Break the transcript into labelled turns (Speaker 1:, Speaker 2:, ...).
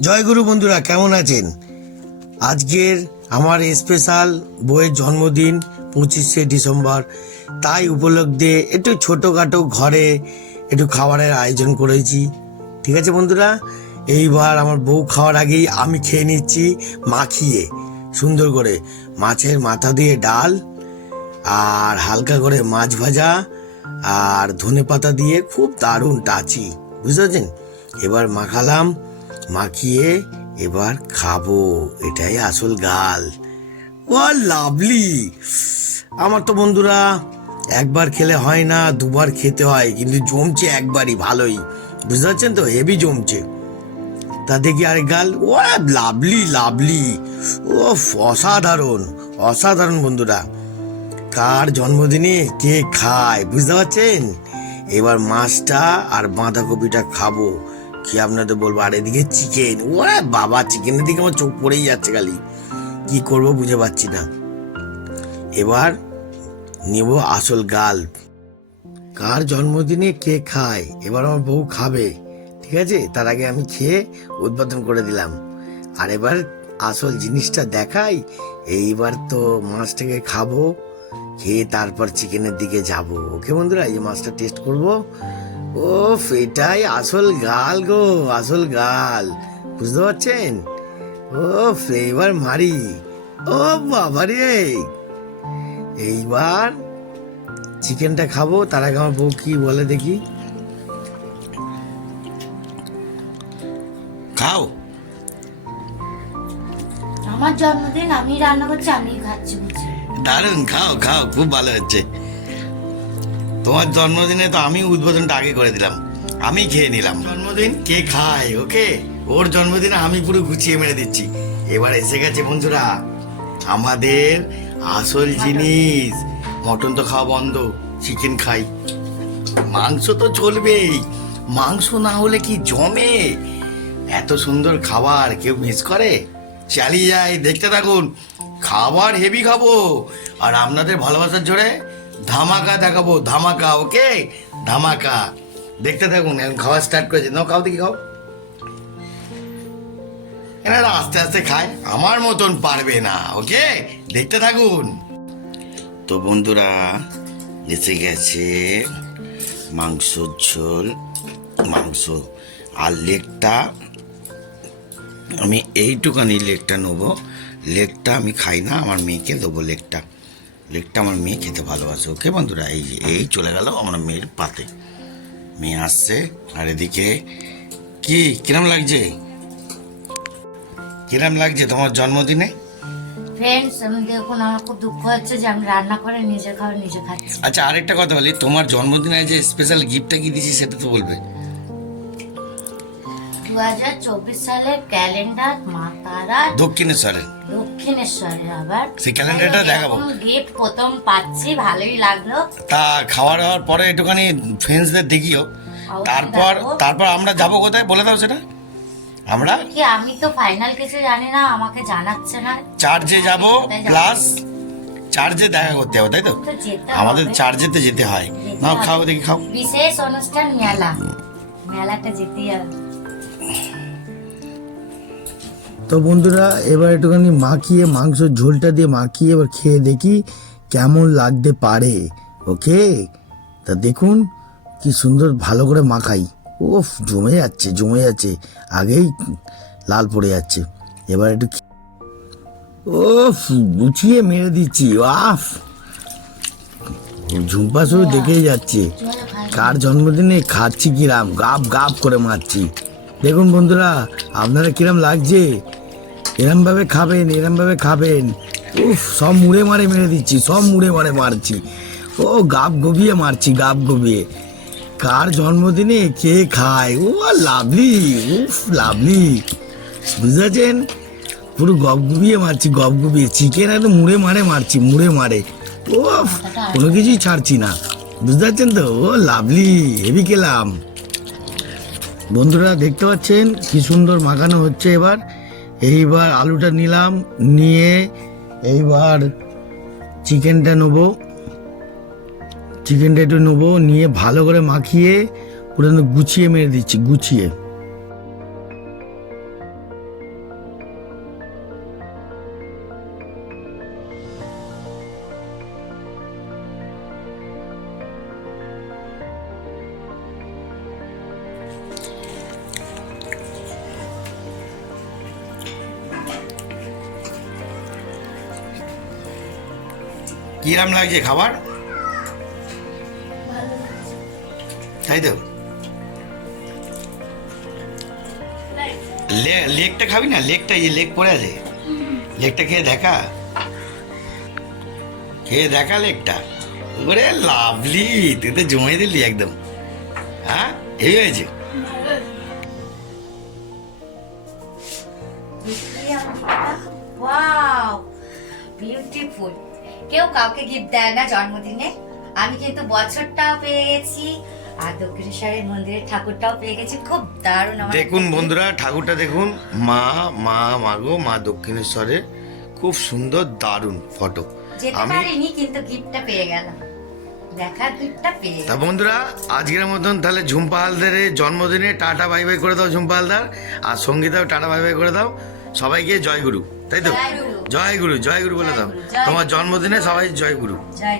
Speaker 1: জয়গুরু বন্ধুরা, কেমন আছেন? আজকের আমার স্পেশাল বইয়ের জন্মদিন পঁচিশে ডিসেম্বর। তাই উপলক্ষে একটু ছোটোখাটো ঘরে একটু খাবারের আয়োজন করেছি। ঠিক আছে বন্ধুরা? এইবার আমার বউ খাওয়ার আগেই আমি খেয়ে নিচ্ছি মাখিয়ে, সুন্দর করে। মাছের মাথা দিয়ে ডাল আর হালকা করে মাছ ভাজা আর ধনে পাতা দিয়ে খুব দারুণ টাচি। বুঝতে পারছেন? এবার মাখালাম মাখিয়ে এবার খাব। এটাই আসল গাল। ও লাভলি। আমার তো বন্ধুরা, একবার খেলে হয় না, দুবার খেতে হয়, কিন্তু জমছে একবারই ভালোই। বুঝতে পারছেন তো? হেভি জমছে। তা দেখি আরেক গাল। ও লাভলি লাভলি। ও অসাধারণ অসাধারণ বন্ধুরা। কার জন্মদিনে কে খায়? বুঝতে পারছেন? এবার মাছটা আর বাঁধাকপিটা খাব। কি আপনাদের বলব? আর এদিকে চিকেন ওরা বাবা চিকেনের দিকে আমার চোখ পড়েই যাচ্ছে খালি। কি করব বুঝে পাচ্ছি না। এবার নেব আসল গাল। কার জন্মদিনে কে খায়? এবার আমার বউ খাবে। ঠিক আছে? তার আগে আমি খেয়ে উদ্বোধন করে দিলাম। আর এবার আসল জিনিসটা দেখাই। এইবার তো মাছটাকে খাব, খেয়ে তারপর চিকেনের দিকে যাব। ওকে বন্ধুরা, এই মাছটা টেস্ট করব। ও এটাই আসল গাল গো আসল গাল। বুঝতে পারছেন? ও এইবার মারি। ও বাবারে এইবার চিকেনটা খাব তার আগে আমার বউ কি বলে দেখি। খাও।
Speaker 2: আমার জন্মদিন আমি রান্না করছি আমি খাচ্ছি
Speaker 1: দারুণ খাও খাও খুব ভালো হচ্ছে। তোমার জন্মদিনে তো আমি উদ্বোধনটা আগে করে দিলাম। আমি খেয়ে নিলাম। জন্মদিন? কে খায় ওকে? ওর জন্মদিনে আমি পুরো গুছিয়ে মেরে দিচ্ছি। এবার এসে গেছে বন্ধুরা আমাদের আসল জিনিস। মটন তো খাওয়া বন্ধ চিকেন খাই। মাংস তো চলবেই। মাংস না হলে কি জমে? এত সুন্দর খাবার কেউ মিস করে? চালিয়ে যায় দেখতে থাকুন। খাবার হেভি খাব। আর আপনাদের ভালোবাসার জোরে ধামাকা দেখাবো, ধামাকা, ওকে? ধামাকা। দেখতে থাকুন, এখন খাওয়া স্টার্ট করেছে। নাও, খাও দেখি, খাও। এনারা আস্তে আস্তে খায়, আমার মতন পারবে না, ওকে? দেখতে থাকুন। তো বন্ধুরা, এসে গেছে মাংস ঝোল, মাংস আর লেগটা আমি এইটুকানি লেগটা নেব। লেগটা আমি খাই না, আমার মেয়েকে দেবো লেগটা লেগটা আমার মেয়ে খেতে ভালোবাসে। ওকে বন্ধুরা এই যে এই চলে গেল আমার মেয়ের পাতে। মেয়ে আসছে আর এদিকে কি কিরম লাগছে? কিরম লাগছে তোমার জন্মদিনে?
Speaker 2: ফ্রেন্ডস আমি দেখুন আমার খুব দুঃখ হচ্ছে যে আমি রান্না করে নিজে খাবার নিজে খাচ্ছি।
Speaker 1: আচ্ছা আরেকটা কথা বলি তোমার জন্মদিনে যে স্পেশাল গিফটটা কি দিয়েছি সেটা তো বলবে।
Speaker 2: দু হাজার চব্বিশ সালের ক্যালেন্ডার মা তারা
Speaker 1: দক্ষিণেশ্বরের।
Speaker 2: দক্ষিণেশ্বরের আবার।
Speaker 1: সেই ক্যালেন্ডারটা দেখাবো।
Speaker 2: গিফট প্রথম পাচ্ছি ভালোই লাগল।
Speaker 1: তা খাওয়া দাওয়ার পরে একটুখানি ফ্রেন্ডসদের দেখিও। তারপর তারপর আমরা যাব কোথায়? বলে দাও সেটা। আমরা?
Speaker 2: কি আমি তো ফাইনাল কিছু জানি না আমাকে জানাচ্ছে না।
Speaker 1: চার্জে যাব? প্লাস চার্জে দেখা করতে হবে তাই তো? আমাদের। চার্জেতে যেতে হয়।
Speaker 2: হবে।
Speaker 1: খাও দেখি খাও।
Speaker 2: বিশেষ অনুষ্ঠান মেলা। মেলাটা যেতেই হবে।
Speaker 3: তো বন্ধুরা, এবার একটুখানি মাখিয়ে মাংস ঝোলটা দিয়ে মাখিয়ে এবার খেয়ে দেখি কেমন লাগতে পারে, ওকে? তা দেখুন কি সুন্দর ভালো করে মাখাই। ওফ জমে যাচ্ছে জমে যাচ্ছে। আগেই লাল পড়ে যাচ্ছে। এবার একটু ওফ গুছিয়ে মেরে দিচ্ছি আফ ঝুম্পা শুধু দেখেই যাচ্ছে। কার জন্মদিনে খাচ্ছি কিরাম, গাপ গাপ করে মারছি। দেখুন বন্ধুরা আপনারা কিরাম লাগছে? এরম ভাবে খাবেন এরম ভাবে খাবেন। উফ, সব মুড়ে মারে মেরে দিচ্ছি, সব মুড়ে মারে মারছি। ও, গাব গবিয়ে মারছি, গাব গবিয়ে। কার জন্মদিনে কে খায়? ও লাভলি, উফ, লাভলি। বুঝেছেন? পুরো গপ গুবিয়ে মারছি গপ গুবিয়ে। চিকেন একদম মুড়ে মারে মারছি, মুড়ে মারে। ও কোনো কিছুই ছাড়ছি না। বুঝতে পারছেন তো? ও, লাভলি, হেভি খেলাম। বন্ধুরা, দেখতে পাচ্ছেন কি সুন্দর মাখানো হচ্ছে এবার। এইবার আলুটা নিলাম, নিয়ে এইবার চিকেনটা নেব। চিকেনটা একটু নেব, নিয়ে ভালো করে মাখিয়ে পুরো গুছিয়ে মেরে দিচ্ছি, গুছিয়ে।
Speaker 1: কিরাম লাগছে খাবার? তাই তো? লে- লেগটা খাবি না? লেকটা এই লেক পড়ে আছে। লেকটা খেয়ে দেখা। খেয়ে দেখা লেকটা। ওরে লাভলি, তুই তো জমাই দিলি একদম। হ্যাঁ? এই হয়েছে।
Speaker 2: বিউটিফুল কেউ কাউকে গিফট দেয় না জন্মদিনে। আমি কিন্তু বছরটাও পেয়ে গেছি আর দক্ষিণেশ্বরের মন্দিরের ঠাকুরটাও পেয়ে গেছি। খুব দারুণ
Speaker 1: দেখুন বন্ধুরা ঠাকুরটা দেখুন মা মা মাগো মা দক্ষিণেশ্বরের খুব সুন্দর দারুণ ফটো আমি
Speaker 2: পারিনি কিন্তু গিফটটা পেয়ে গেলাম।
Speaker 1: তা বন্ধুরা আজকের মতন তাহলে ঝুম্পা হালদারের জন্মদিনে টাটা বাই বাই করে দাও ঝুম্পা হালদার আর সঙ্গীতাও টাটা বাই বাই করে দাও। সবাইকে জয় গুরু। তাই তো?
Speaker 2: জয় গুরু।
Speaker 1: জয় গুরু বলে দাও। তোমার জন্মদিনে সবাই জয় গুরু
Speaker 2: জয়